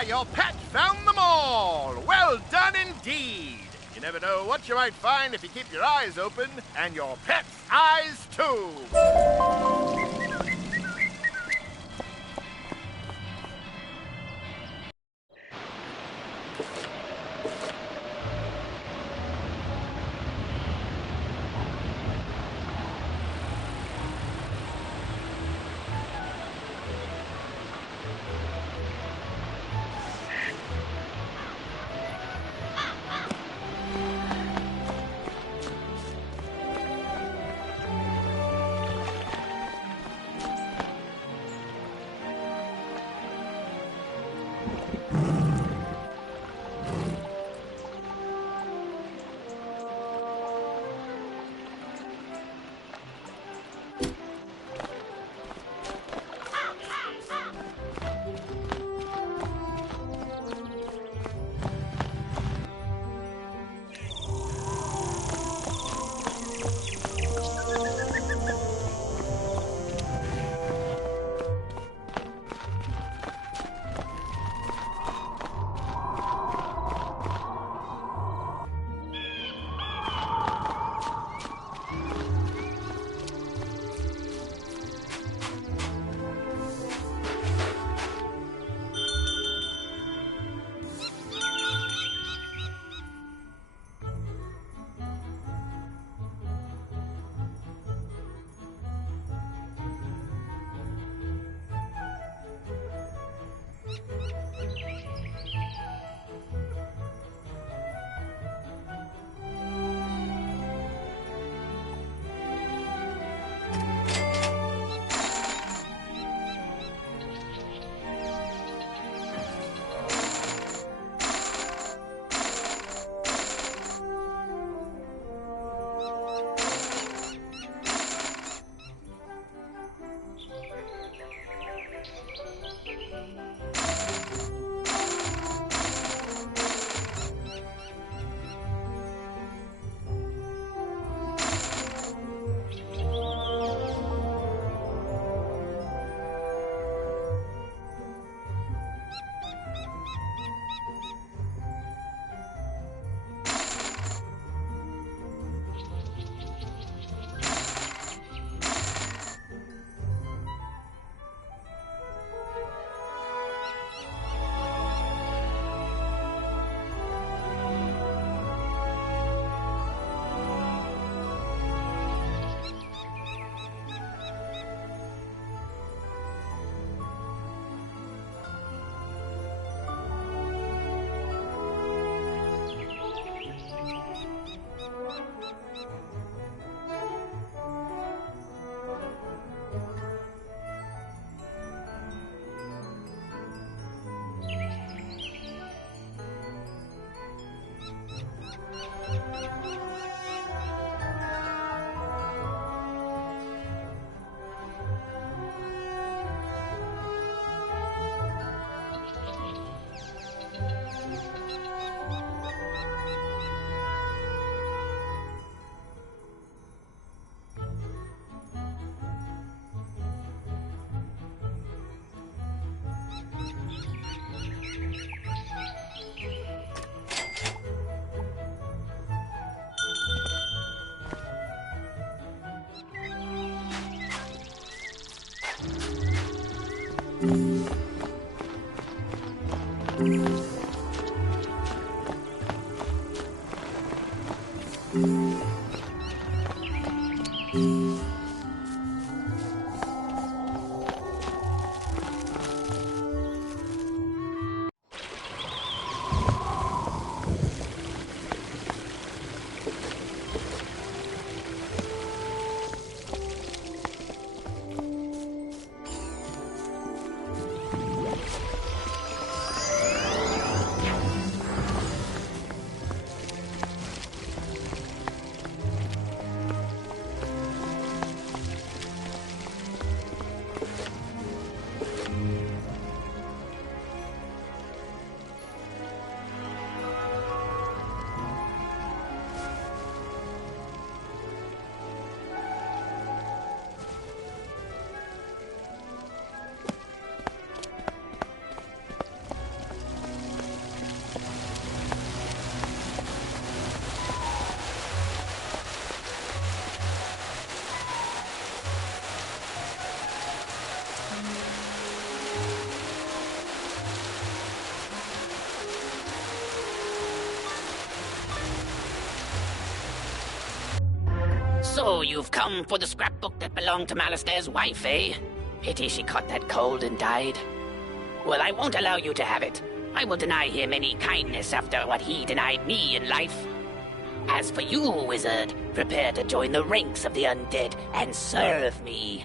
Ah, your pet found them all! Well done indeed! You never know what you might find if you keep your eyes open, and your pet's eyes too! So, you've come for the scrapbook that belonged to Malastair's wife, eh? Pity she caught that cold and died. Well, I won't allow you to have it. I will deny him any kindness after what he denied me in life. As for you, wizard, prepare to join the ranks of the undead and serve me.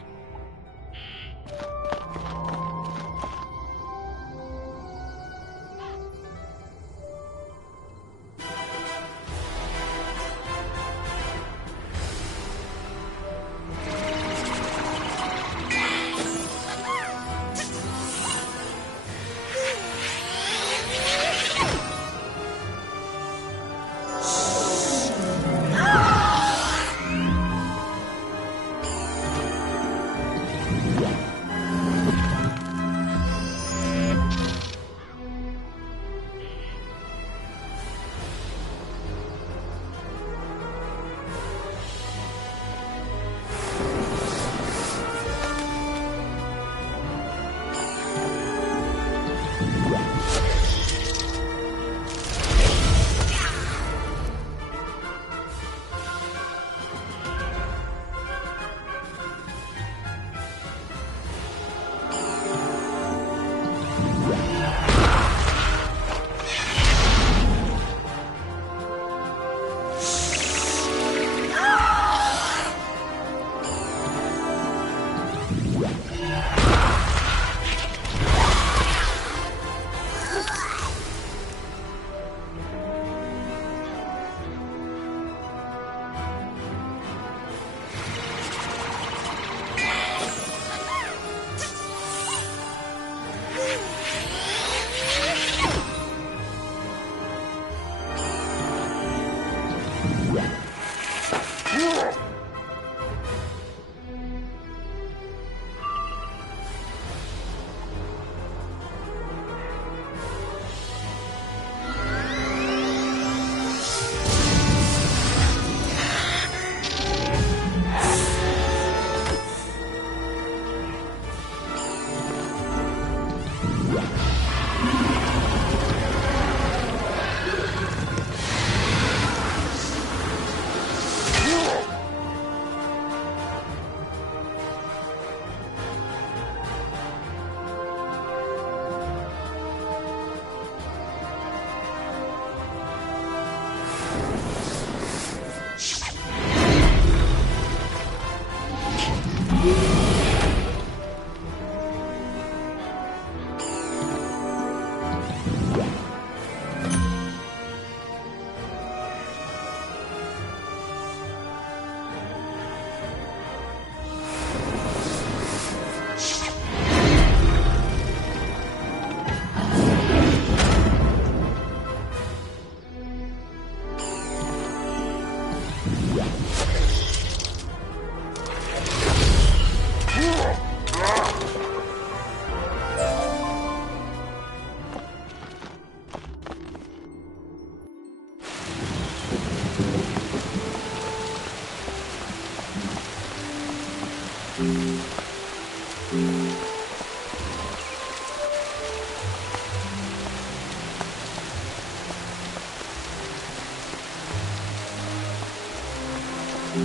The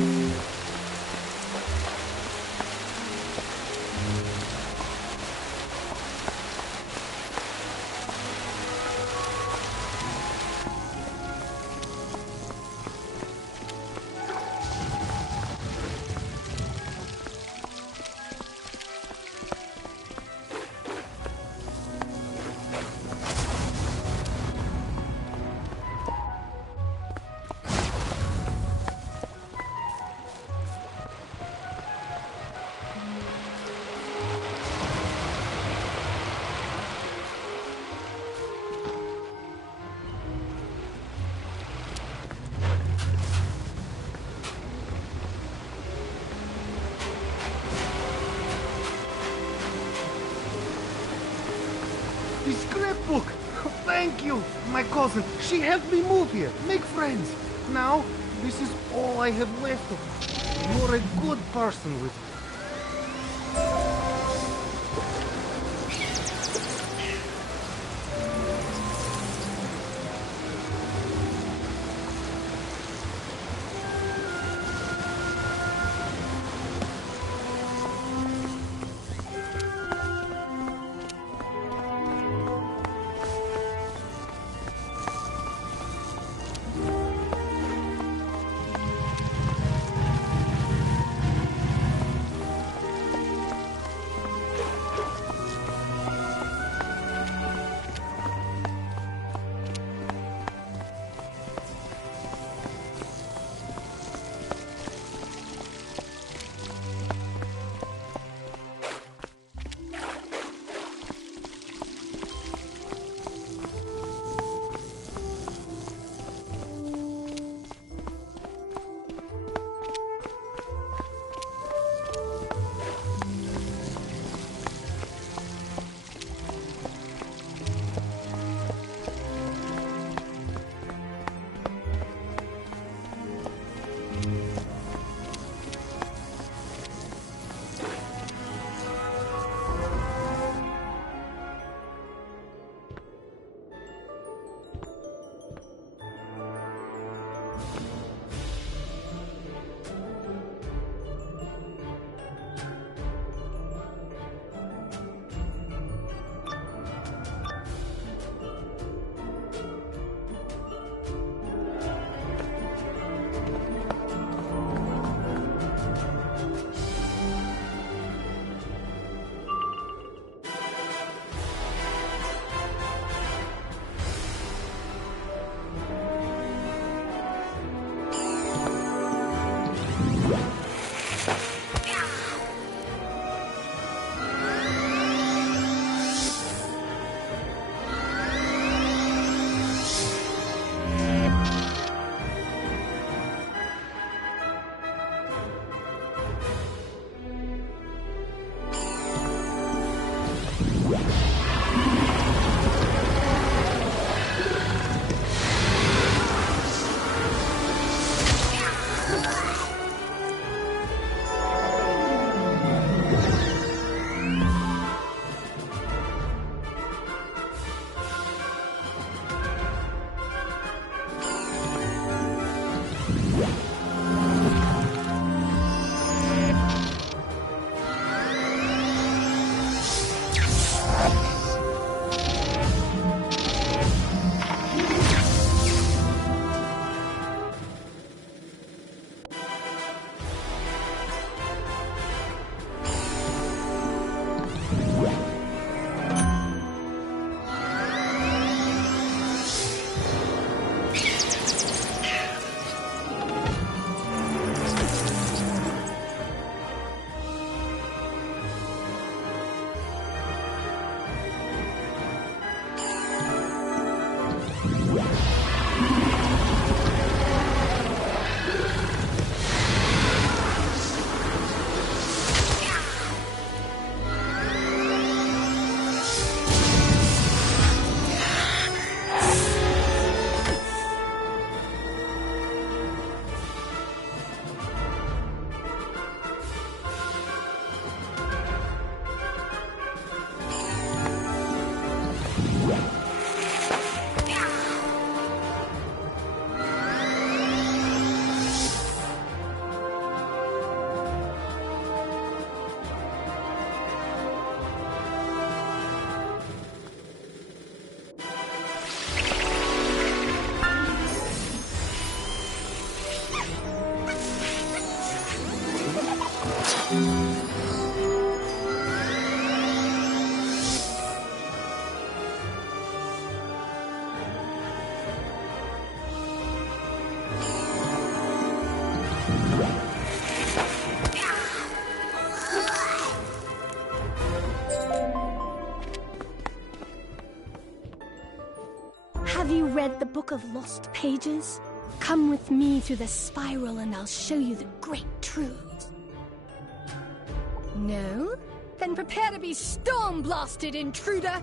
scrapbook! Thank you! My cousin, she helped me move here, make friends. Now, this is all I have left of her. You're a good person with me. book of lost pages? Come with me through the spiral and I'll show you the great truths. No? Then prepare to be storm-blasted, intruder!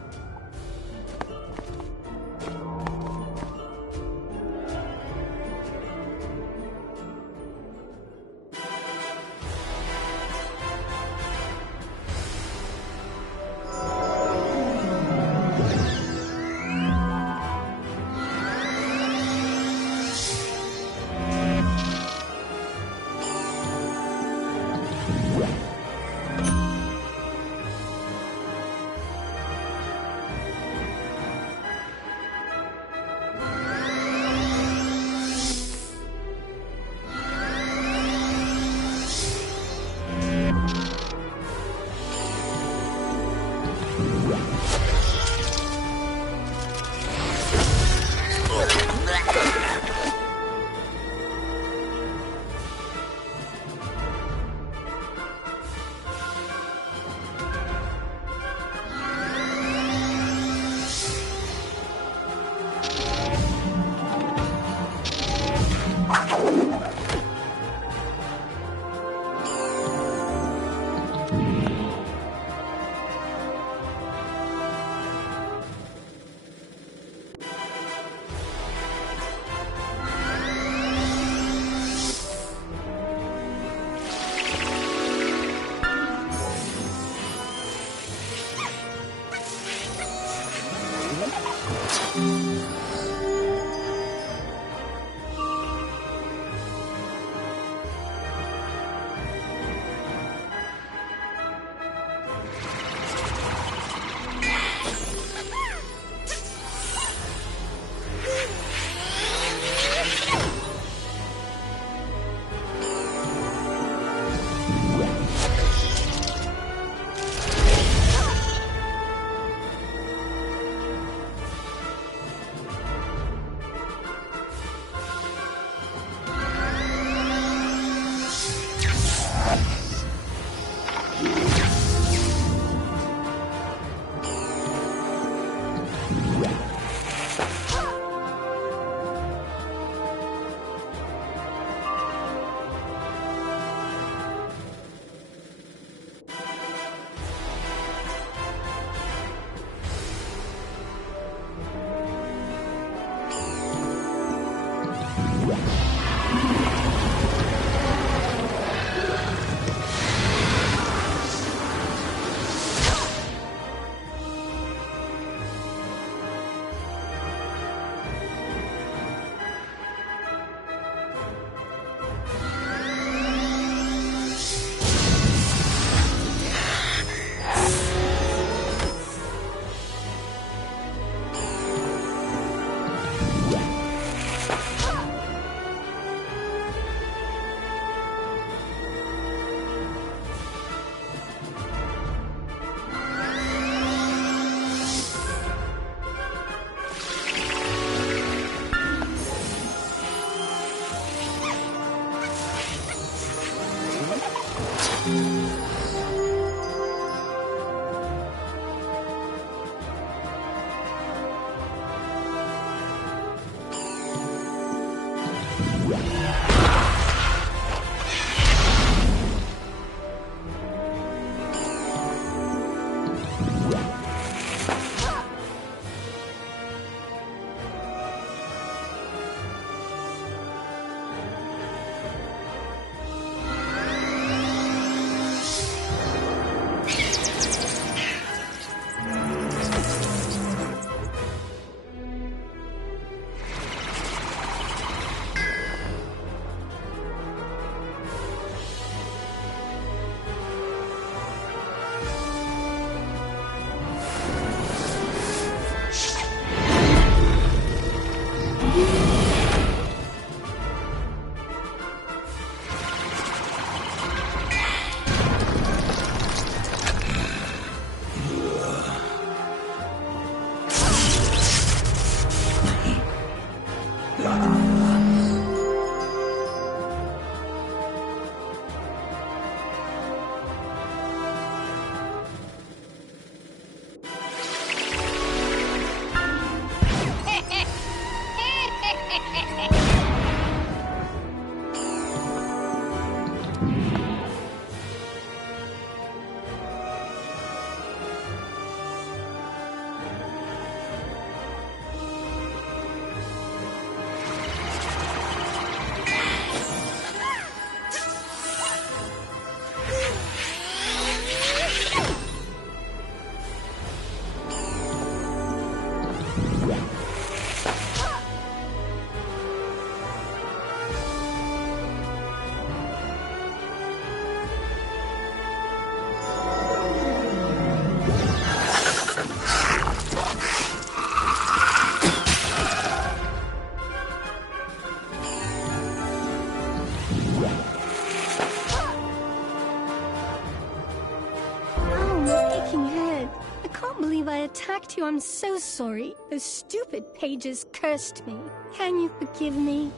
Attacked you. I'm so sorry. Those stupid pages cursed me. Can you forgive me?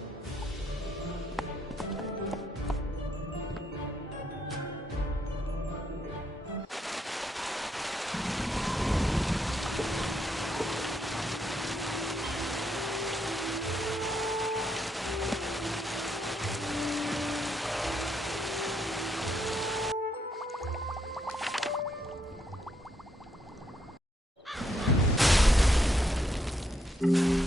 You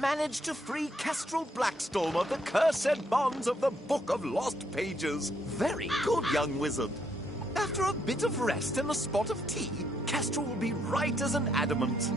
managed to free Kestrel Blackstorm of the cursed bonds of the Book of Lost Pages. Very good, young wizard. After a bit of rest and a spot of tea, Kestrel will be right as an adamant.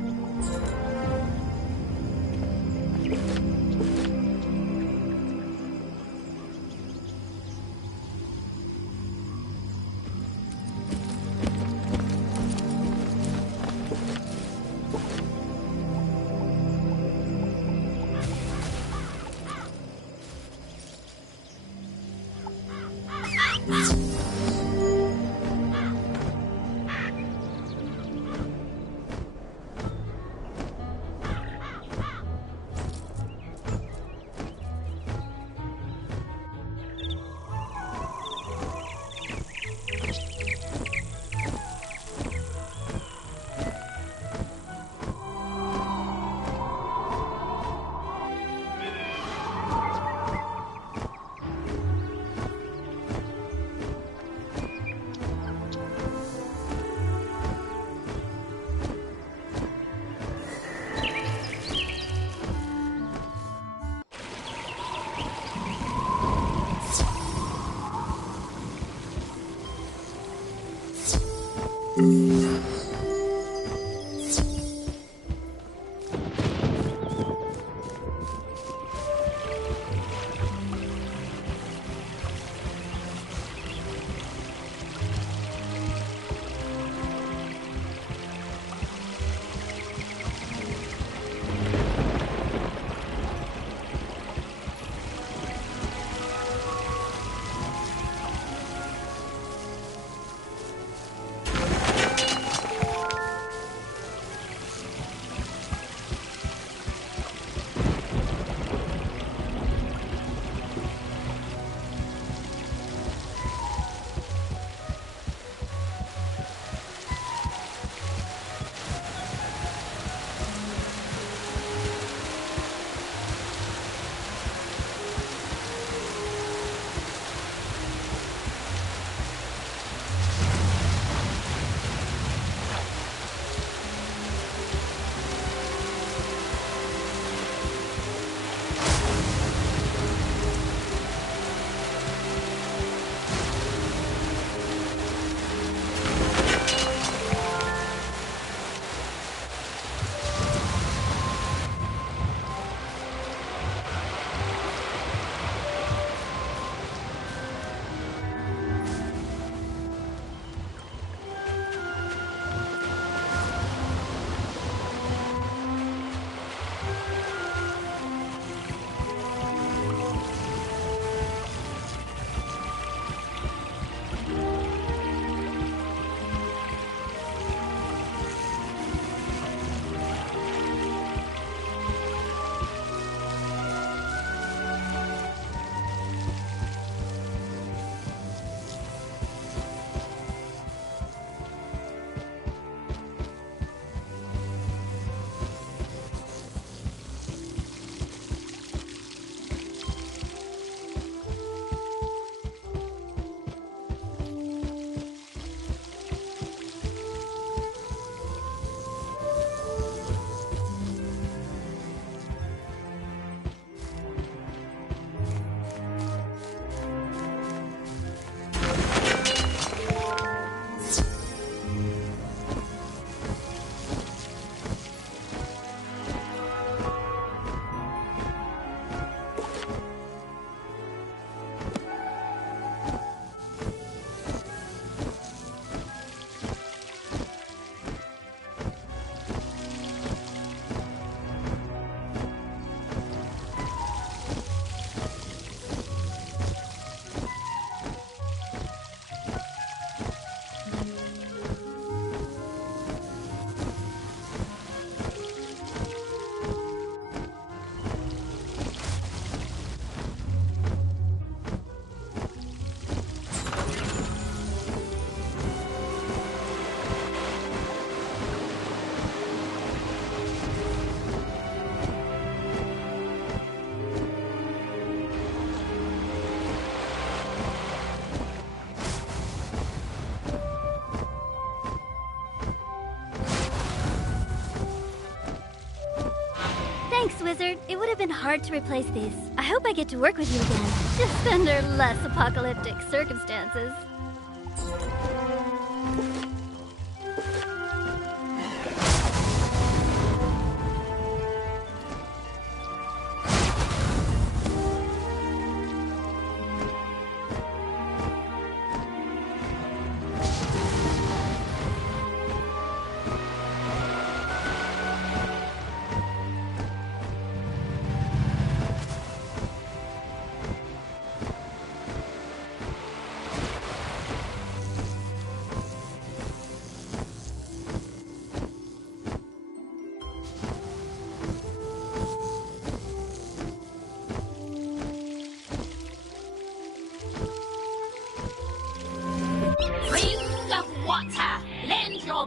Thanks, Wizard. It would have been hard to replace these. I hope I get to work with you again. Just under less apocalyptic circumstances.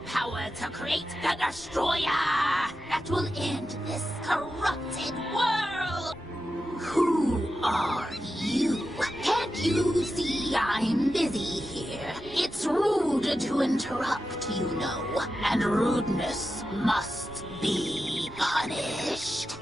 Power to create the destroyer that will end this corrupted world. Who are you? Can't you see I'm busy here? It's rude to interrupt, you know, and rudeness must be punished.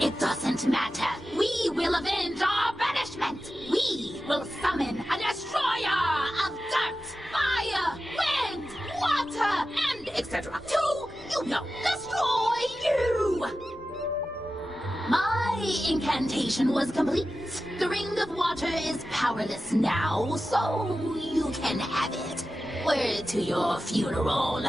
It doesn't matter. We will avenge our banishment. We will summon a destroyer of dirt, fire, wind, water, and etc. to, destroy you! My incantation was complete. The ring of water is powerless now, so you can have it. Word to your funeral.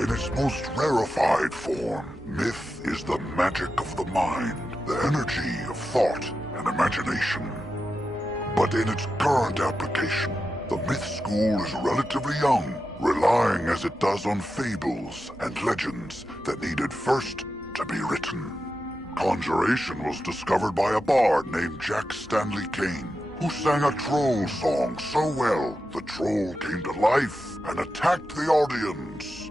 In its most rarefied form, myth is the magic of the mind, the energy of thought and imagination. But in its current application, the myth school is relatively young, relying as it does on fables and legends that needed first to be written. Conjuration was discovered by a bard named Jack Stanley Kane, who sang a troll song so well, the troll came to life and attacked the audience.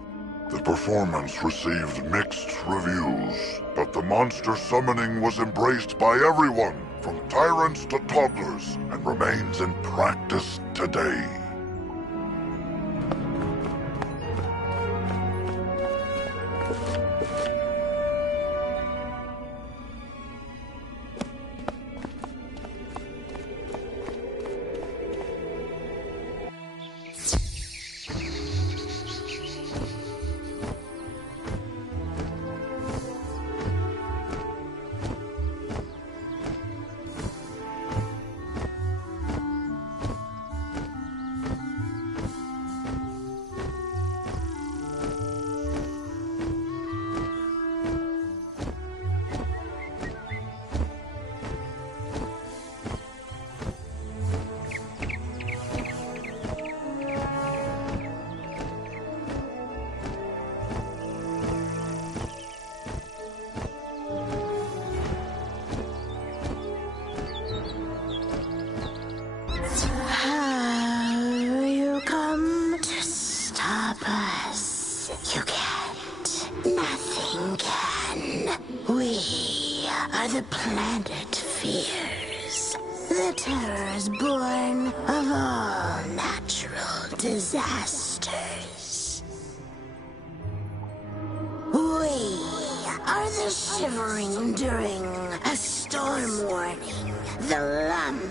The performance received mixed reviews, but the monster summoning was embraced by everyone, from tyrants to toddlers, and remains in practice today. The planet fears. The terrors born of all natural disasters. We are the shivering during a storm warning. The lump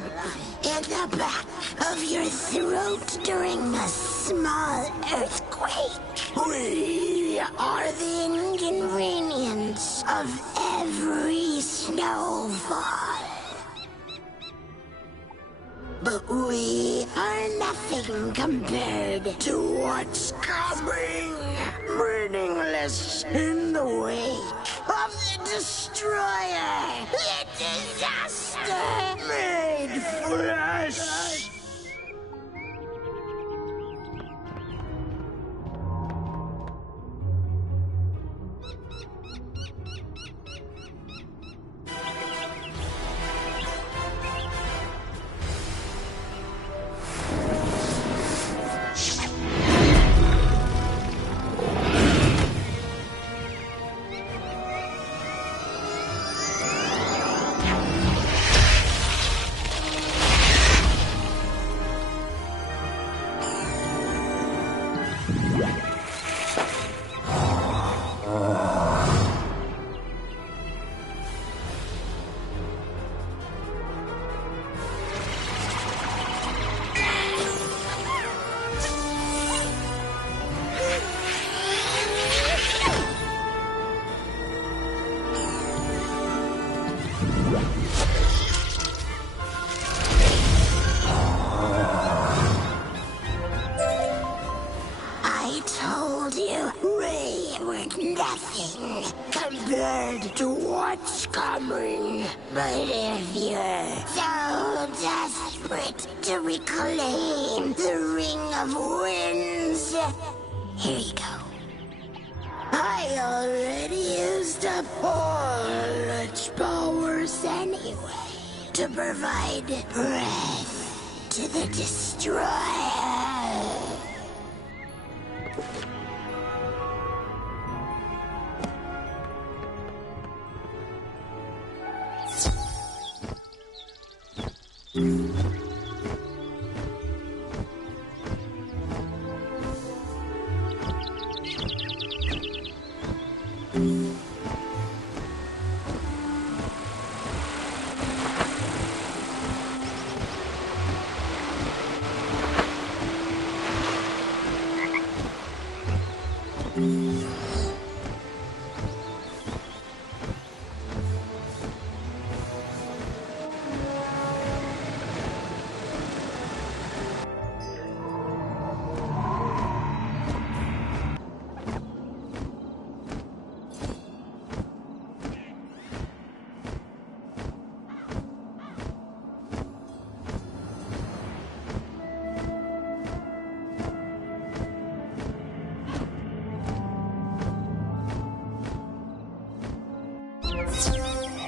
in the back of your throat during a small earthquake. We are the inconvenience of every snowfall. But we are nothing compared to what's coming. Meaningless in the wake of the destroyer. The disaster made flesh. Nothing compared to what's coming. But if you're so desperate to reclaim the Ring of Winds, here you go. I already used up all its powers anyway to provide breath to the destroyer.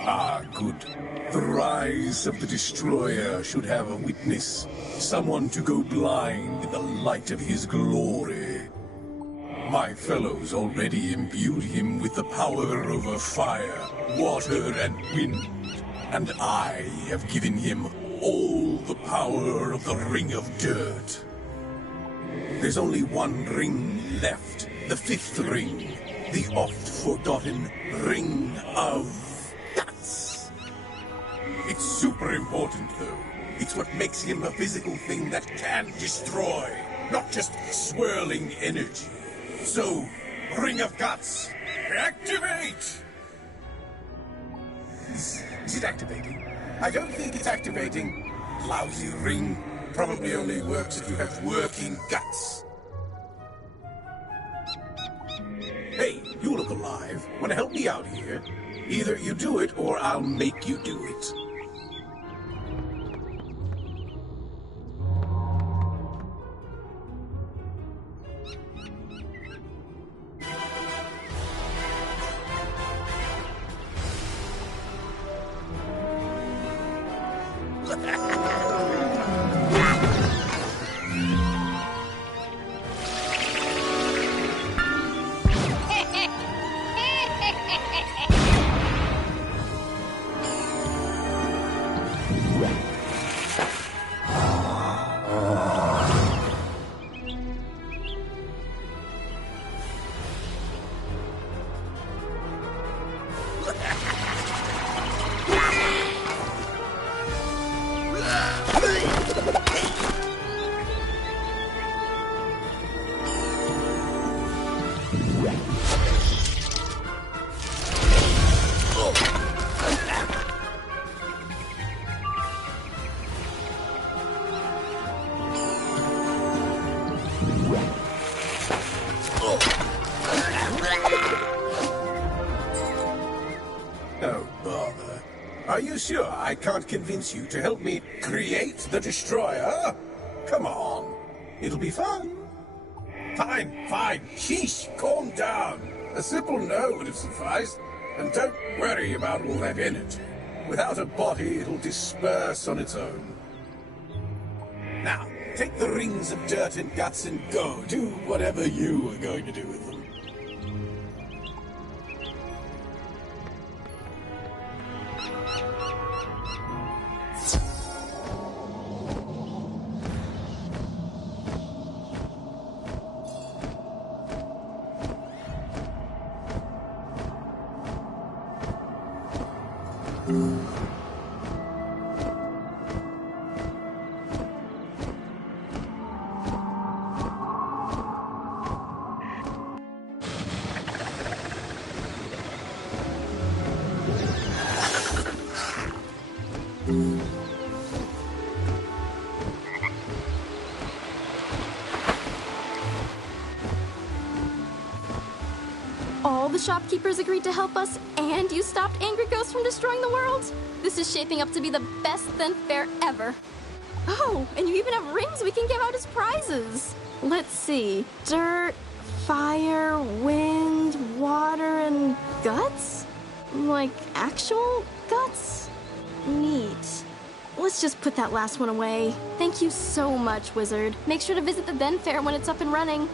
Ah, good. The rise of the Destroyer should have a witness. Someone to go blind in the light of his glory. My fellows already imbued him with the power over fire, water, and wind. And I have given him all the power of the Ring of Dirt. There's only one ring left, the fifth ring, the oft-forgotten Ring of Guts. It's super important, though. It's what makes him a physical thing that can destroy, not just swirling energy. So, Ring of Guts, activate! Is it activating? I don't think it's activating. Lousy ring. Probably only works if you have working guts. Hey, you look alive. Want to help me out here? Either you do it, or I'll make you do it. Oh, bother. Are you sure I can't convince you to help me create the Destroyer? Come on. It'll be fun. Fine, fine. Sheesh, calm down. A simple no would have sufficed. And don't worry about all that energy. Without a body, it'll disperse on its own. Now, take the rings of dirt and guts and go. Do whatever you were going to do with them. All the shopkeepers agreed to help us, and you stopped Angry Ghost from destroying the world? This is shaping up to be the best Then Fair ever. Oh, and you even have rings we can give out as prizes. Let's see. Dirt, fire, wind, water, and guts? Like actual guts? Neat. Let's just put that last one away. Thank you so much, Wizard. Make sure to visit the Then Fair when it's up and running.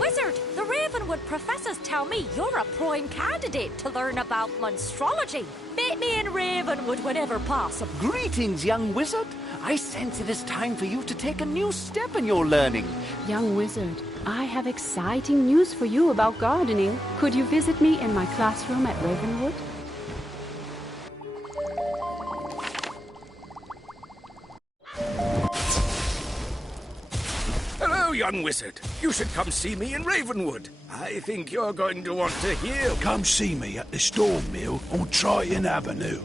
Wizard, the Ravenwood professors tell me you're a prime candidate to learn about monstrology. Meet me in Ravenwood whenever possible. Greetings, young wizard. I sense it is time for you to take a new step in your learning. Young wizard, I have exciting news for you about gardening. Could you visit me in my classroom at Ravenwood? Hello, young wizard. You should come see me in Ravenwood. I think you're going to want to hear... Come see me at the Storm Mill on Triton Avenue.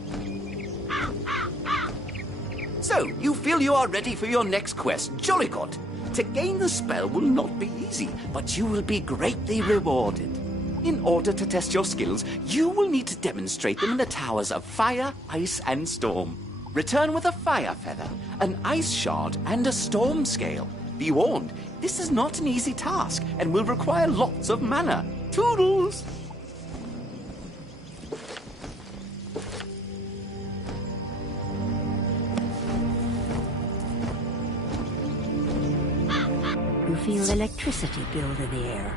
So, you feel you are ready for your next quest. Jolly good. To gain the spell will not be easy, but you will be greatly rewarded. In order to test your skills, you will need to demonstrate them in the towers of Fire, Ice, and Storm. Return with a fire feather, an ice shard, and a storm scale. Be warned, this is not an easy task and will require lots of mana. Toodles! You feel electricity build in the air.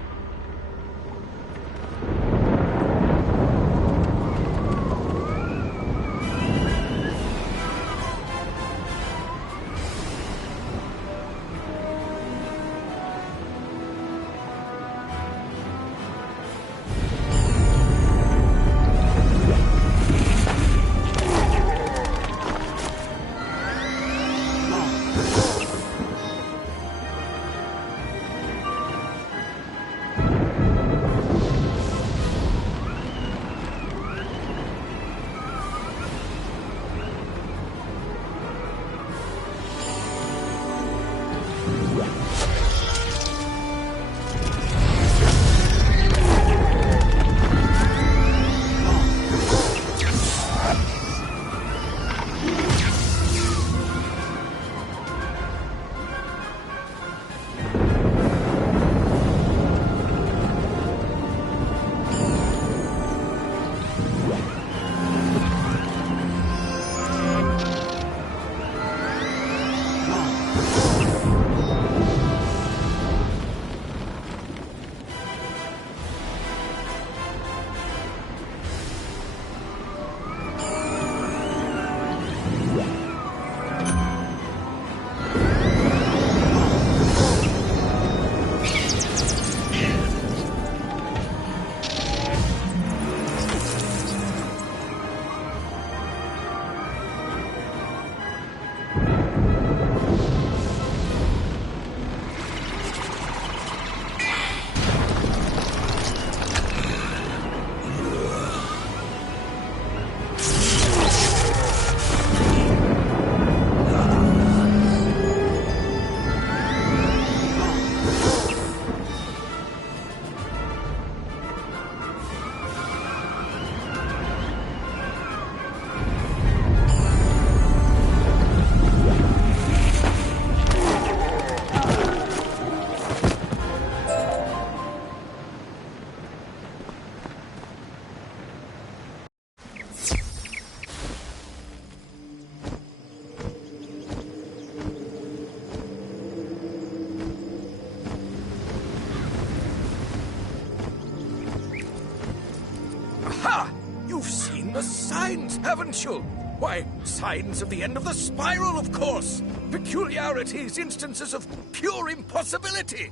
Ha! You've seen the signs, haven't you? Why, signs of the end of the spiral, of course. Peculiarities, instances of pure impossibility.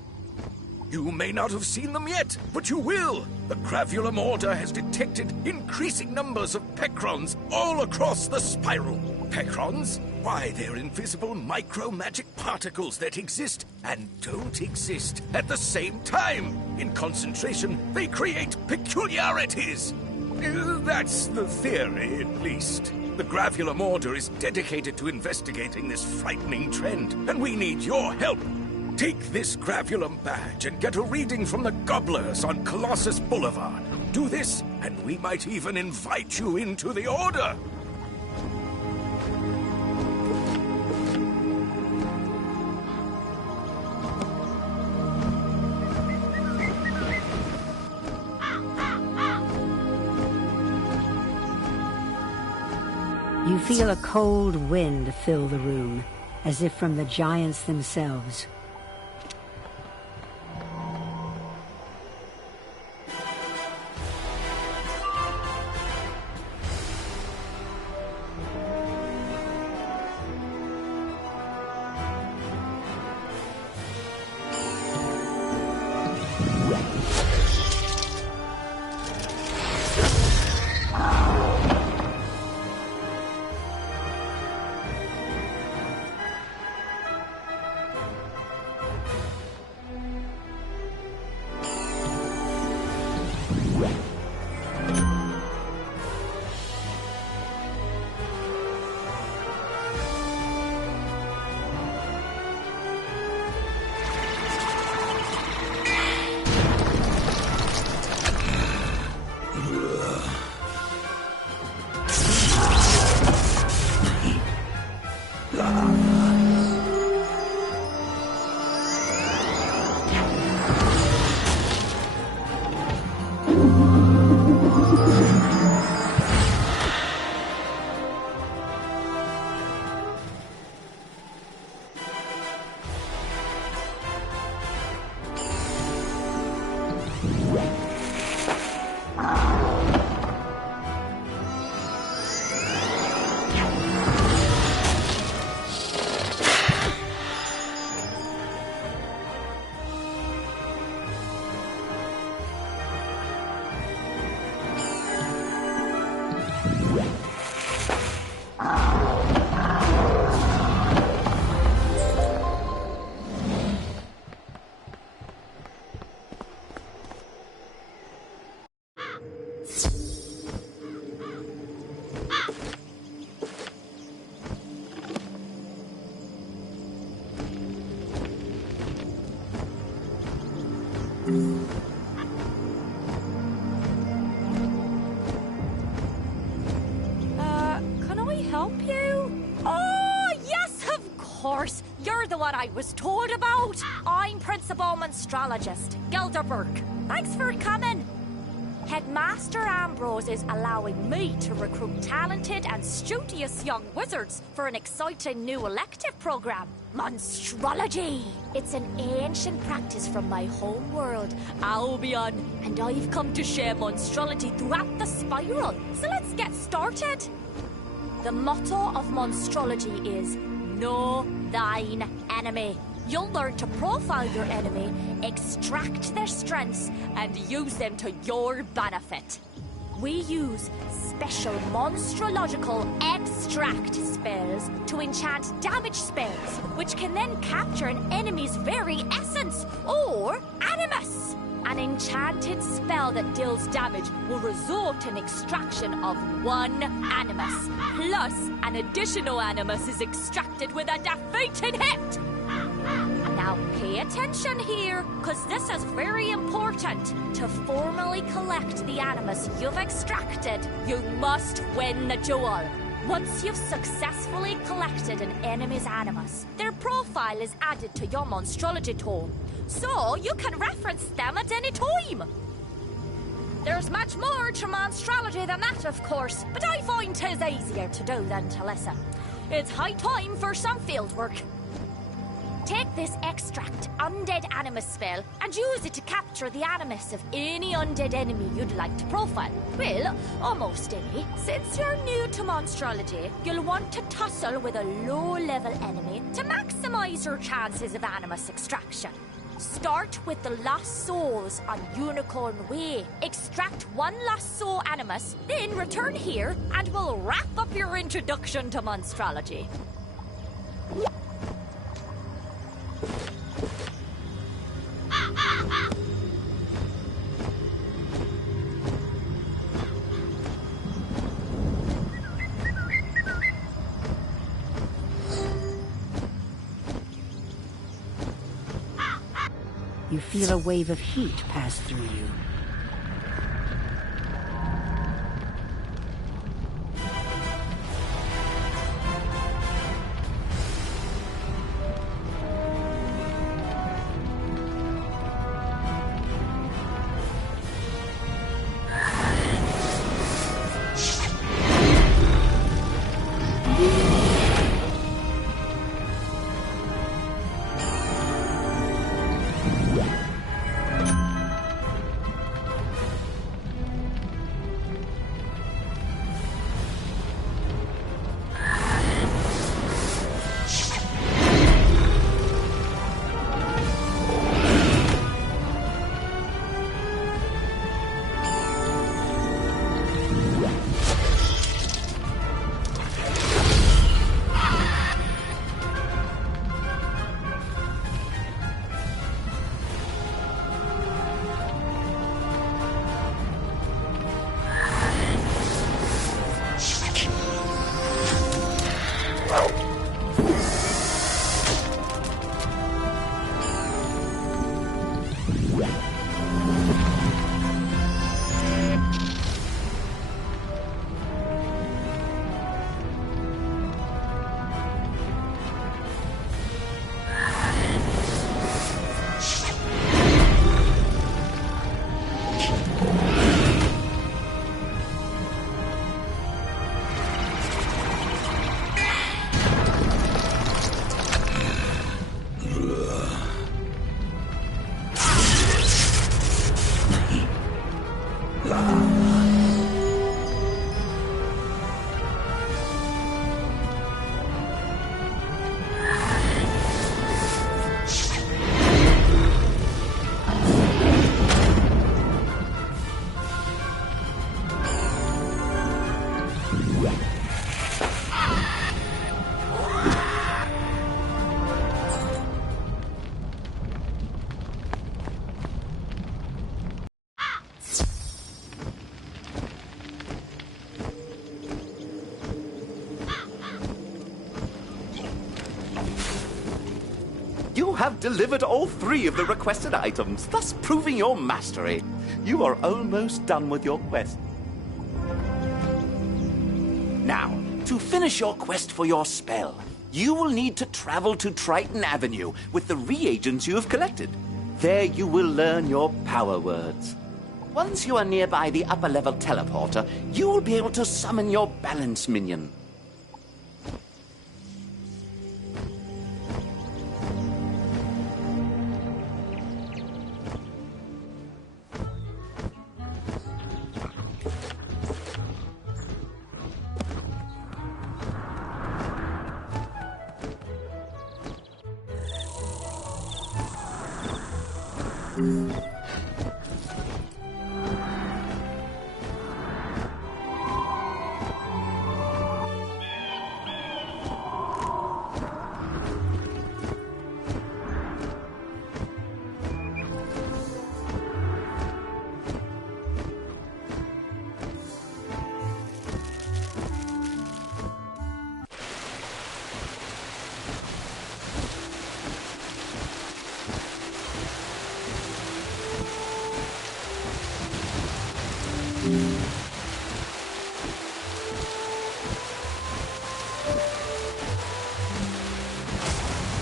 You may not have seen them yet, but you will. The Gravulum Order has detected increasing numbers of Pecrons all across the spiral. Pecrons? Why, they're invisible micro-magic particles that exist and don't exist at the same time. In concentration, they create peculiarities. That's the theory, at least. The Gravulum Order is dedicated to investigating this frightening trend, and we need your help. Take this Gravulum badge and get a reading from the Gobblers on Colossus Boulevard. Do this, and we might even invite you into the Order. You feel a cold wind fill the room, as if from the giants themselves. Can I help you? Oh, yes, of course. You're the one I was told about. I'm Principal Monstrologist, Gilderberg. Thanks for coming. Headmaster Ambrose is allowing me to recruit talented and studious young wizards for an exciting new elective program, Monstrology. It's an ancient practice from my home world, Albion, and I've come to share Monstrology throughout the spiral. So let's get started. The motto of Monstrology is, know thine enemy. You'll learn to profile your enemy, extract their strengths, and use them to your benefit. We use special monstrological extract spells to enchant damage spells, which can then capture an enemy's very essence, or animus. An enchanted spell that deals damage will result in extraction of one animus, plus an additional animus is extracted with a defeated hit. Now pay attention here, because this is very important. To formally collect the animus you've extracted, you must win the duel. Once you've successfully collected an enemy's animus, their profile is added to your Monstrology tome, so you can reference them at any time. There's much more to Monstrology than that, of course, but I find 'tis easier to do than to listen. It's high time for some field work. Take this extract undead animus spell and use it to capture the animus of any undead enemy you'd like to profile. Well, almost any. Since you're new to Monstrology, you'll want to tussle with a low-level enemy to maximize your chances of animus extraction. Start with the Lost Souls on Unicorn Way. Extract one Lost Soul animus, then return here, and we'll wrap up your introduction to Monstrology. You feel a wave of heat pass through you. have delivered all 3 of the requested items, thus proving your mastery. You are almost done with your quest. Now, to finish your quest for your spell, you will need to travel to Triton Avenue with the reagents you have collected. There you will learn your power words. Once you are nearby the upper-level teleporter, you will be able to summon your balance minion.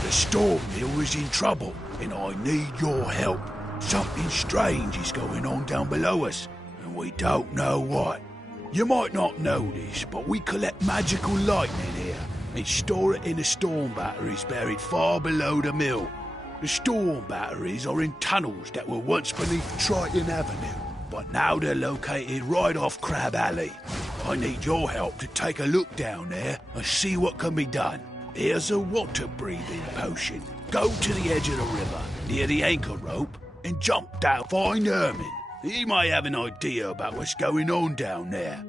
The Storm Mill is in trouble, and I need your help. Something strange is going on down below us, and we don't know what. You might not know this, but we collect magical lightning here and store it in the storm batteries buried far below the mill. The storm batteries are in tunnels that were once beneath Triton Avenue, but now they're located right off Crab Alley. I need your help to take a look down there and see what can be done. Here's a water-breathing potion. Go to the edge of the river, near the anchor rope, and jump down. Find Herman. He may have an idea about what's going on down there.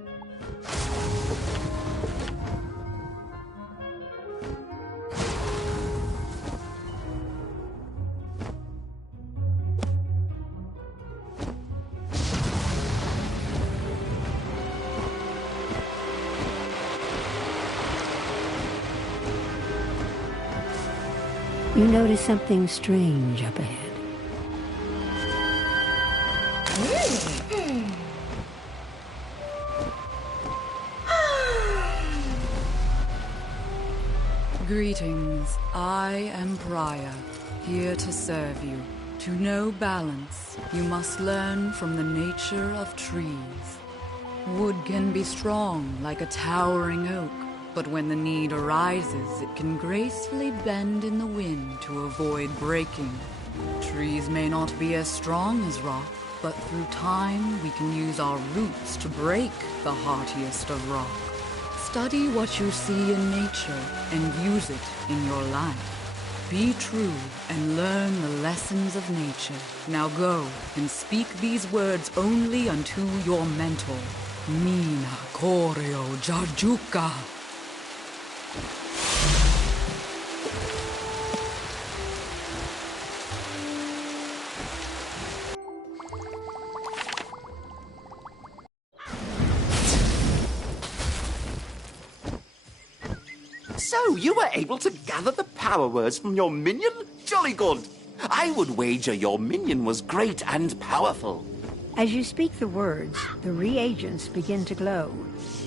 You notice something strange up ahead. Greetings. I am Briar, here to serve you. To know balance, you must learn from the nature of trees. Wood can be strong like a towering oak, but when the need arises, it can gracefully bend in the wind to avoid breaking. Trees may not be as strong as rock, but through time we can use our roots to break the heartiest of rock. Study what you see in nature and use it in your life. Be true and learn the lessons of nature. Now go and speak these words only unto your mentor. Mina Koreo Jajuka. So, you were able to gather the power words from your minion? Jolly good! I would wager your minion was great and powerful. As you speak the words, the reagents begin to glow,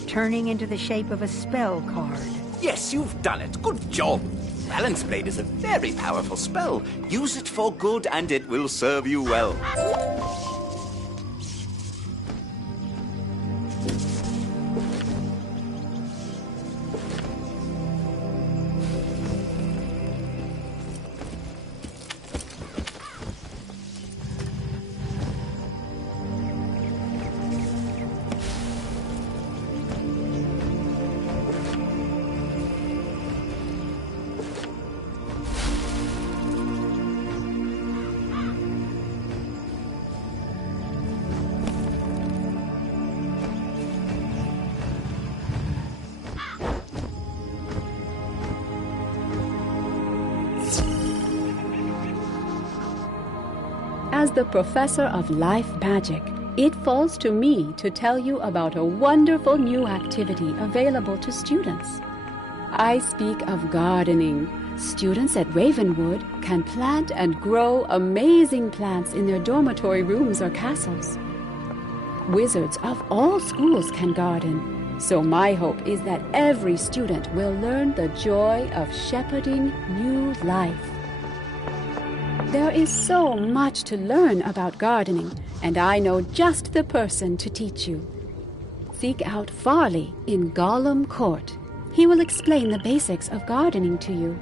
turning into the shape of a spell card. Yes, you've done it. Good job. Balance Blade is a very powerful spell. Use it for good and it will serve you well. As the professor of life magic, it falls to me to tell you about a wonderful new activity available to students. I speak of gardening. Students at Ravenwood can plant and grow amazing plants in their dormitory rooms or castles. Wizards of all schools can garden, so my hope is that every student will learn the joy of shepherding new life. There is so much to learn about gardening, and I know just the person to teach you. Seek out Farley in Gollum Court. He will explain the basics of gardening to you.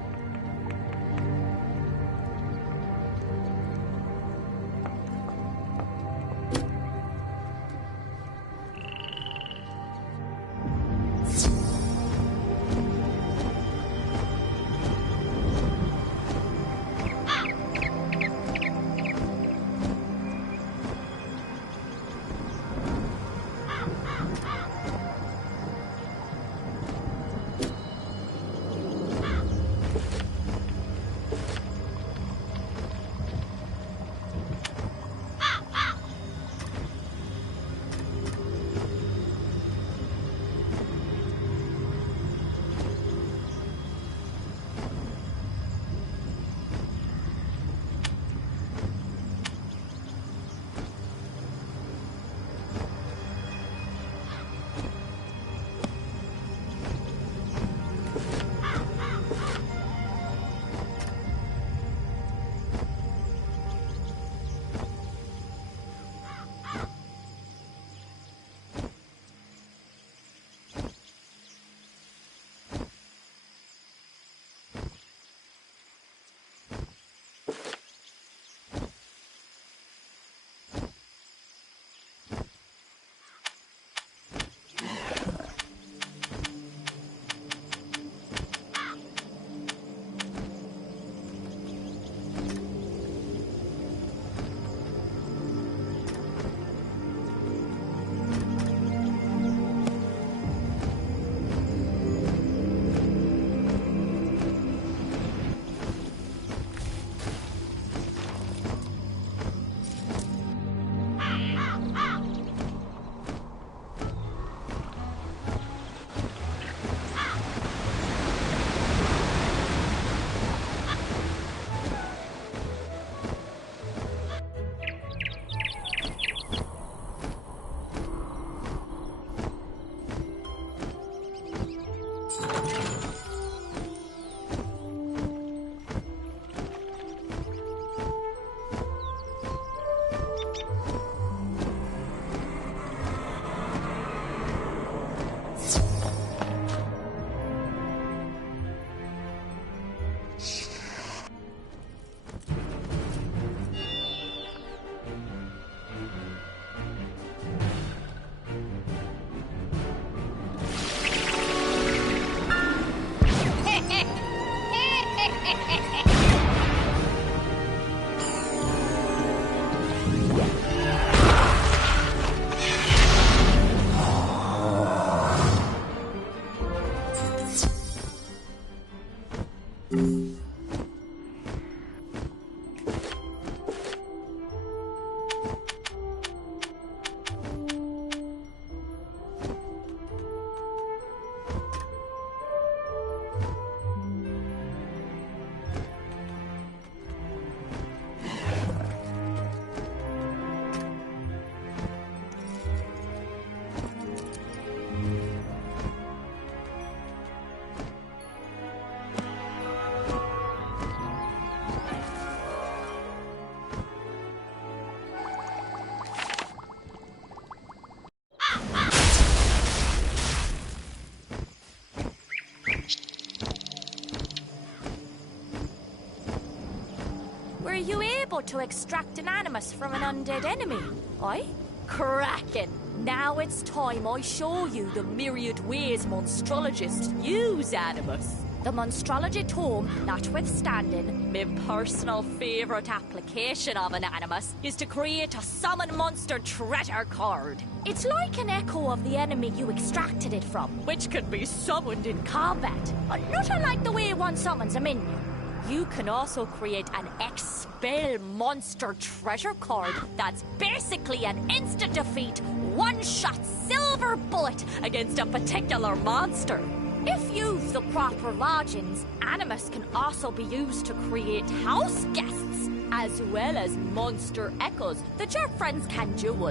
you able to extract an animus from an undead enemy? Aye? Cracking! Now it's time I show you the myriad ways monstrologists use animus. The monstrology tome, notwithstanding, my personal favourite application of an animus is to create a summon monster treasure card. It's like an echo of the enemy you extracted it from, which can be summoned in combat. Not unlike the way one summons a minion. You can also create an expel monster treasure card that's basically an instant defeat, one-shot silver bullet against a particular monster. If you've the proper lodgings, animus can also be used to create house guests, as well as monster echoes that your friends can jewel.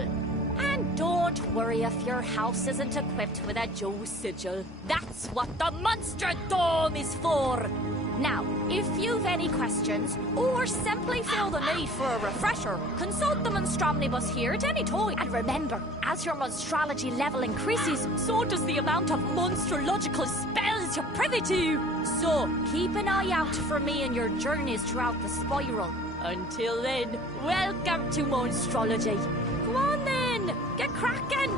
And don't worry if your house isn't equipped with a Joe sigil. That's what the Monster Dome is for. Now, if you've any questions, or simply feel the need for a refresher, consult the Monstromnibus here at any time. And remember, as your monstrology level increases, so does the amount of monstrological spells you're privy to. So, keep an eye out for me in your journeys throughout the spiral. Until then, welcome to Monstrology. Go on then, get cracking!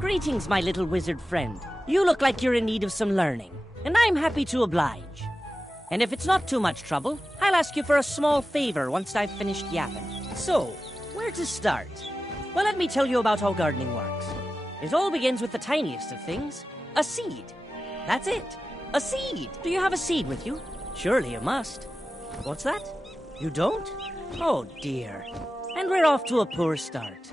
Greetings, my little wizard friend. You look like you're in need of some learning, and I'm happy to oblige. And if it's not too much trouble, I'll ask you for a small favor once I've finished yapping. So, where to start? Well, let me tell you about how gardening works. It all begins with the tiniest of things, a seed. That's it, a seed. Do you have a seed with you? Surely you must. What's that? You don't? Oh dear. And we're off to a poor start.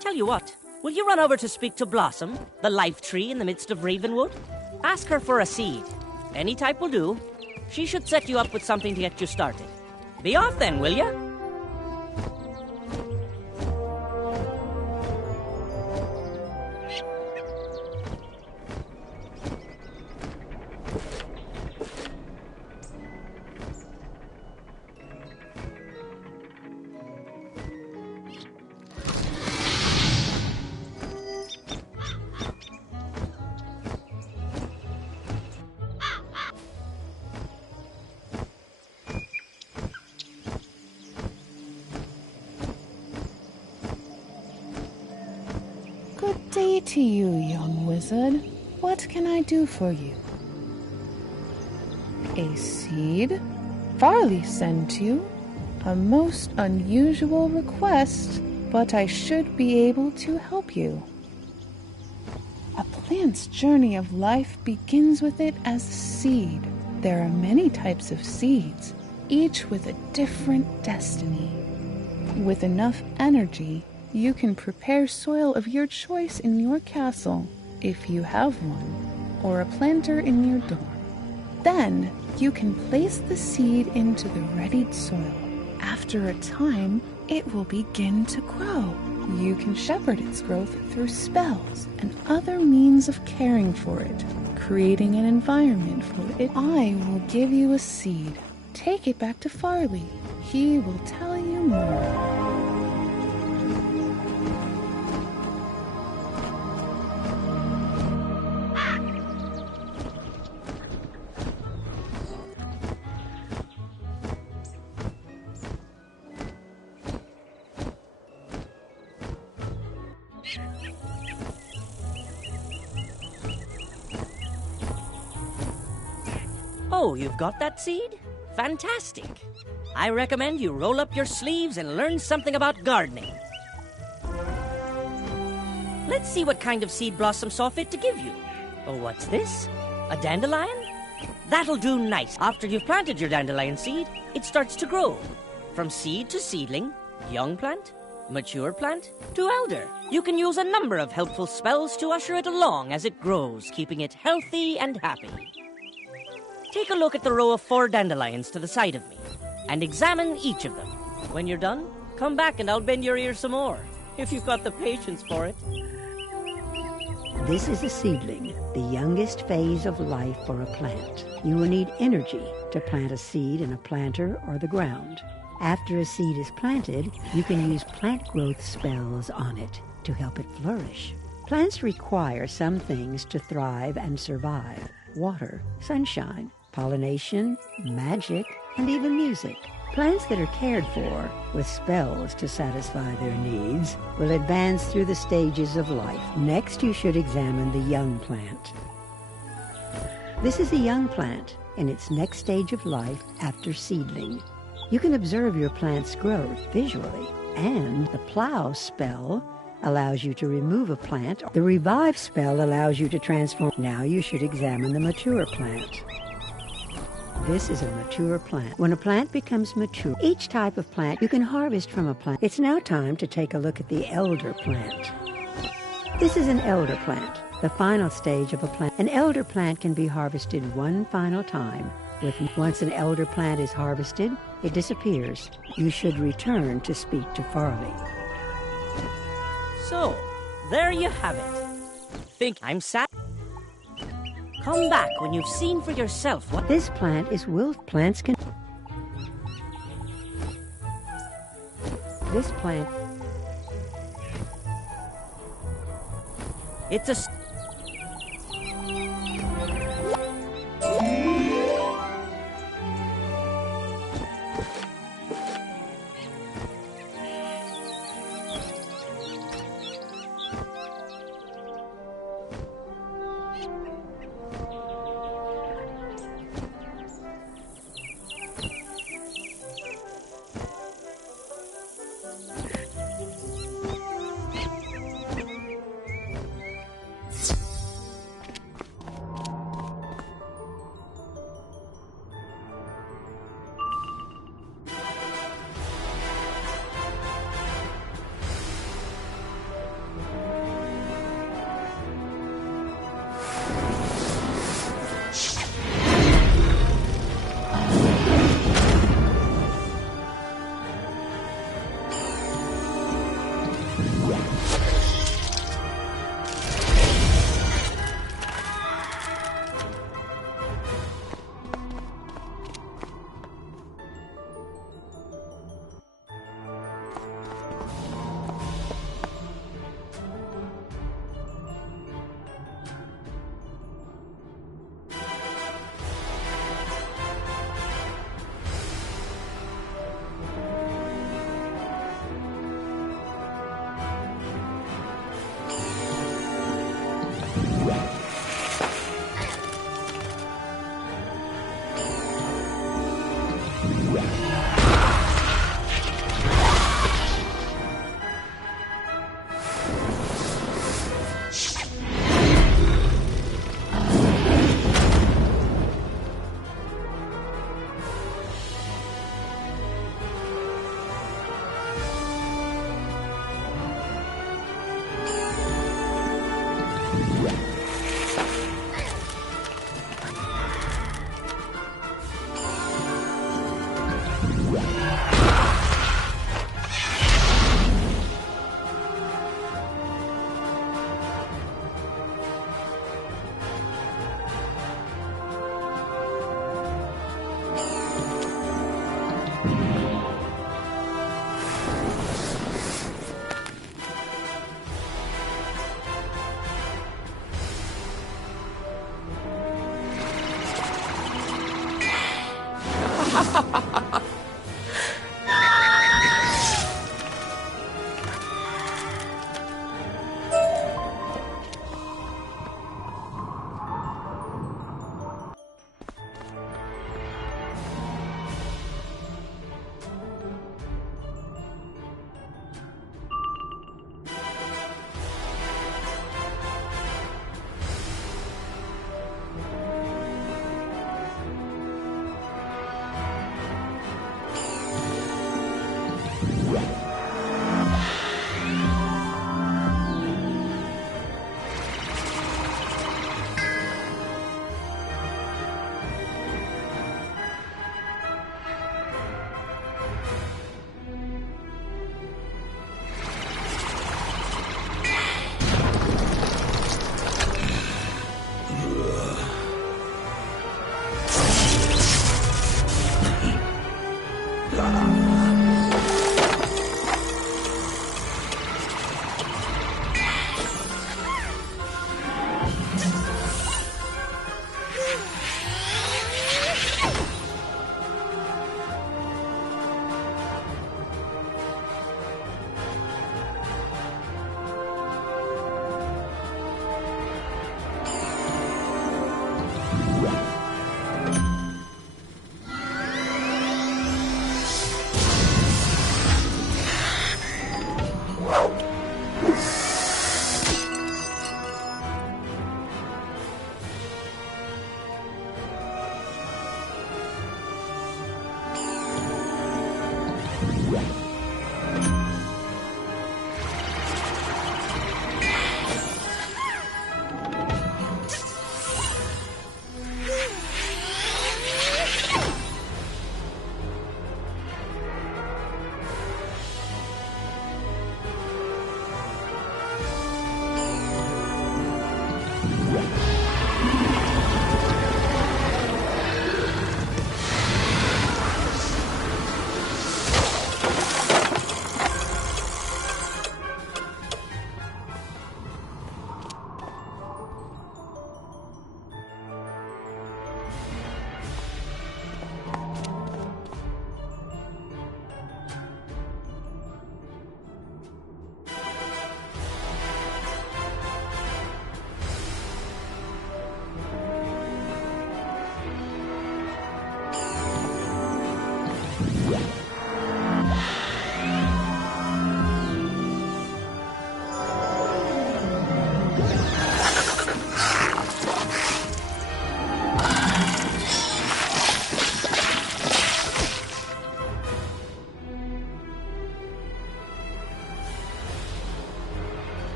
Tell you what, will you run over to speak to Blossom, the life tree in the midst of Ravenwood? Ask her for a seed. Any type will do. She should set you up with something to get you started. Be off then, will ya? Good day to you, young wizard. What can I do for you? A seed? Farley sent you? A most unusual request, but I should be able to help you. A plant's journey of life begins with it as a seed. There are many types of seeds, each with a different destiny. With enough energy, you can prepare soil of your choice in your castle, if you have one, or a planter in your dorm. Then, you can place the seed into the readied soil. After a time, it will begin to grow. You can shepherd its growth through spells and other means of caring for it, creating an environment for it. I will give you a seed. Take it back to Farley. He will tell you more. Oh, you've got that seed? Fantastic. I recommend you roll up your sleeves and learn something about gardening. Let's see what kind of seed Blossom saw fit to give you. Oh, what's this? A dandelion? That'll do nice. After you've planted your dandelion seed, it starts to grow. From seed to seedling, young plant, mature plant, to elder. You can use a number of helpful spells to usher it along as it grows, keeping it healthy and happy. Take a look at the row of 4 dandelions to the side of me, and examine each of them. When you're done, come back and I'll bend your ear some more, if you've got the patience for it. This is a seedling, the youngest phase of life for a plant. You will need energy to plant a seed in a planter or the ground. After a seed is planted, you can use plant growth spells on it to help it flourish. Plants require some things to thrive and survive: water, sunshine, pollination, magic, and even music. Plants that are cared for, with spells to satisfy their needs, will advance through the stages of life. Next, you should examine the young plant. This is a young plant in its next stage of life after seedling. You can observe your plant's growth visually, and the plow spell allows you to remove a plant. The revive spell allows you to transform. Now you should examine the mature plant. This is a mature plant. When a plant becomes mature, each type of plant you can harvest from a plant. It's now time to take a look at the elder plant. This is an elder plant, the final stage of a plant. An elder plant can be harvested one final time. Once an elder plant is harvested, it disappears. You should return to speak to Farley. So, there you have it. Think I'm sad? Come back when you've seen for yourself what... This plant is wolf. Plants can... This plant... It's a...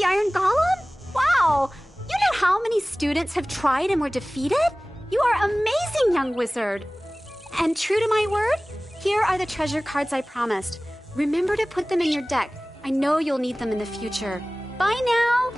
the Iron Golem? Wow! You know how many students have tried and were defeated? You are amazing, young wizard. And true to my word, here are the treasure cards I promised. Remember to put them in your deck. I know you'll need them in the future. Bye now!